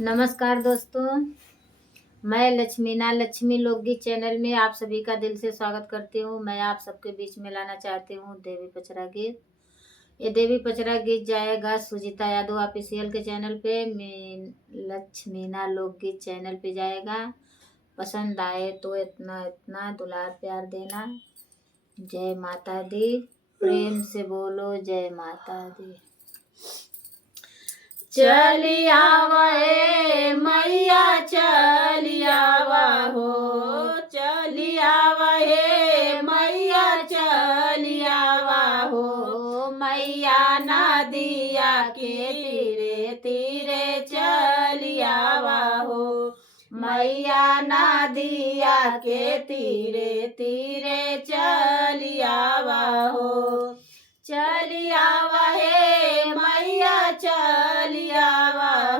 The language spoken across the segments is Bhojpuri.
नमस्कार दोस्तों, मैं लक्ष्मीना लक्ष्मी लोकगीत चैनल में आप सभी का दिल से स्वागत करती हूँ। मैं आप सबके बीच में लाना चाहती हूँ देवी पचरा गीत। ये देवी पचरा गीत जाएगा सुजीता यादव ऑफिशियल के चैनल पे, लक्ष्मीना लोकगीत चैनल पे जाएगा। पसंद आए तो इतना इतना दुलार प्यार देना। जय माता दी, प्रेम से बोलो जय माता दी। चलिया वहे मैया चलिया हो, चलिया वहे मैया चलिया हो। मैया नदिया के तीरे तीरे चलिया हो। मैया नदिया के तीरे तीरे चलिया हो। चलिया वहे मैया चलिया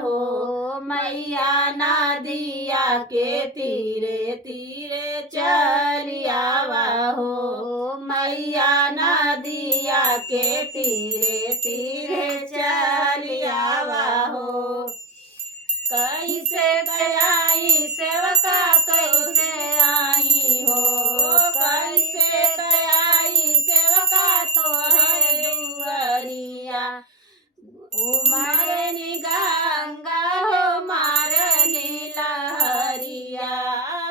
हो। मैया नदिया के तीरे तीरे चलिया हो। मैया नदिया के तीरे तीरे चलिया हो। कैसे कयाई सेवका कैसे आई हो। कैसे कयाई सेवका तोरे दुआरिया। उमड़नी गंगा हो मारनी लहरिया।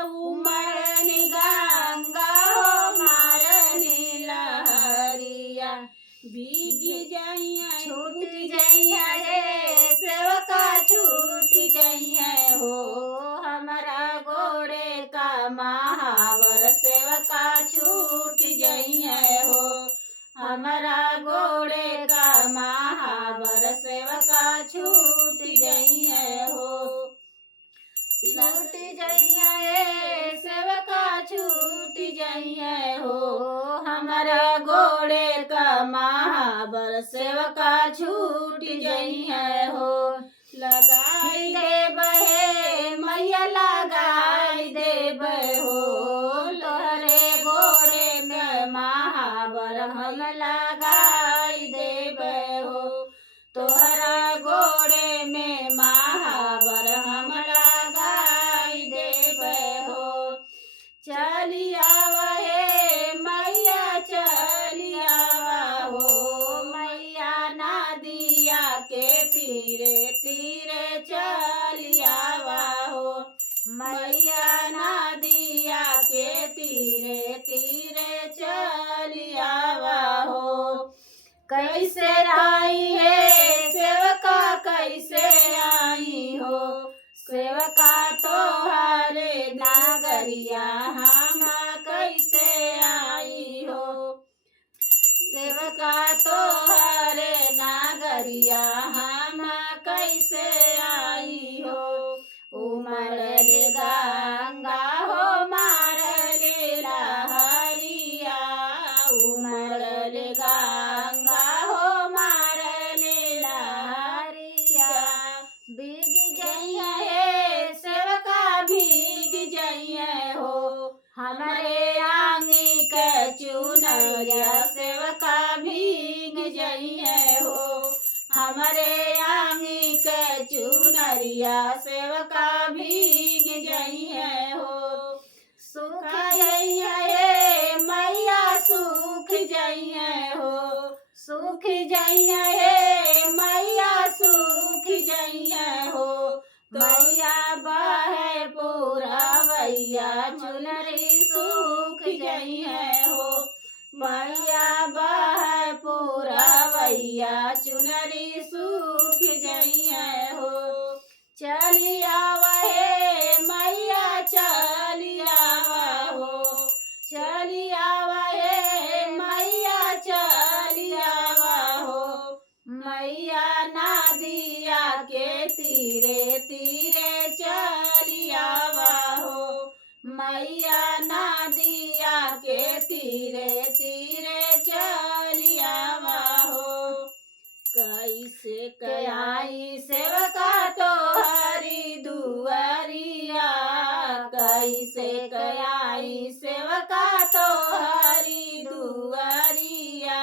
उमड़नी गंगा हो मारनी लहरिया। भीगी जइया छूट जइया हे सेवका छूट जइया हो। हमारा गोड़े का महावर सेवका छूट जइया हो। हमारा गोड़े का महावर सेवका छूट जइया हो। छूट जइया हे सेवका छूट जइया हो। हमारा गोड़े का महावर सेवका छूट जइया हो। लगाई देब हे मैया लगाई देब हो। तोहरे गोड़े में महावर हम लगाई देब हो। तोहरा गोड़े में महावर हम लगाई देब हो। चलिया वहे मैया चलिया हो। मैया नदिया के तीरे तीरे चलिया हो। मैया नदिया के तीरे तीरे चलिया हो। कैसे आई है सेवका कैसे आई हो। सेवका तोहरे नागरिया हम कैसे आई हो। सेवका तोहरे नागरिया हम कैसे आई हो। उमड़ले गंगा हो मारले लहरिया। उमड़ले गंगा हो मारले लहरिया। भीग जइया हे सेवका भीग जइया हो। हमारे आंगी के चुनरिया सेवका भीग जइया हो। हमारे आंगी के चुनरिया सेवका भीग जइया हो। सुख जइया हे मैया सुख जइया हो। सुख जइया हे मैया सुख जइया हो। मैया बहे पुरवैया चुनरी सुख जइया हो। मैया बहे पुरवैया चुनरी सुख जइया हो। चलिया वहे मैया चलिया हो। चलिया वहे मैया चलिया हो। मैया नदिया के तीरे तीरे चलिया हो। मैया नदिया के तीरे तीरे चलिया हो। कैसे कयाई सेवका तोहरी दुआरिया। कैसे कयाई सेवका तोहरी दुआरिया।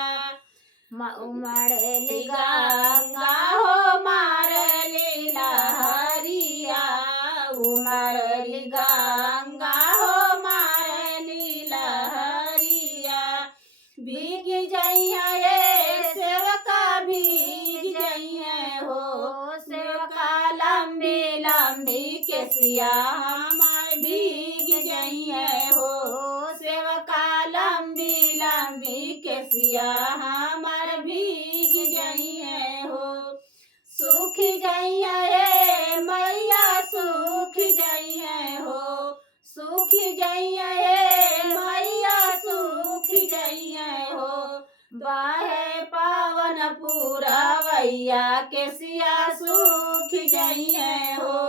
उमड़ली गंगा हो मारली लहरिया। उमरली गंगा हो मारली लहरिया। भीग जइया ये सेवका भीग जइया हो, सेवका लंबी लंबी केसिया हमार भीग जइया हो, सेवका लंबी लंबी केसिया हमार भीग जइया हो। सूख जइया ये मैया सूख जइया हो, सूख जइया ये मैया सूख जइया हो। बाहे पावन पुरवैया केसिया सूख जइया हो,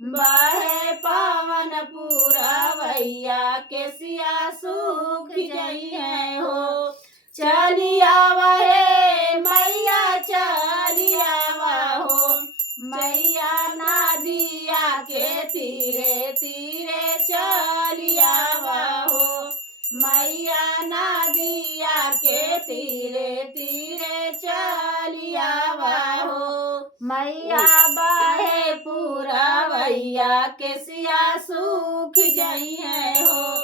बाहे पावन पुरवैया केसिया सूख जइया हो। चली आवा हे मैया चली आवा हो, मैया नदिया के तीरे तीरे चली आवा हो, मैया नदिया के तीरे तीरे चली आवा हो। मैया बाहे पुरवैया केसिया सूख जइया हो,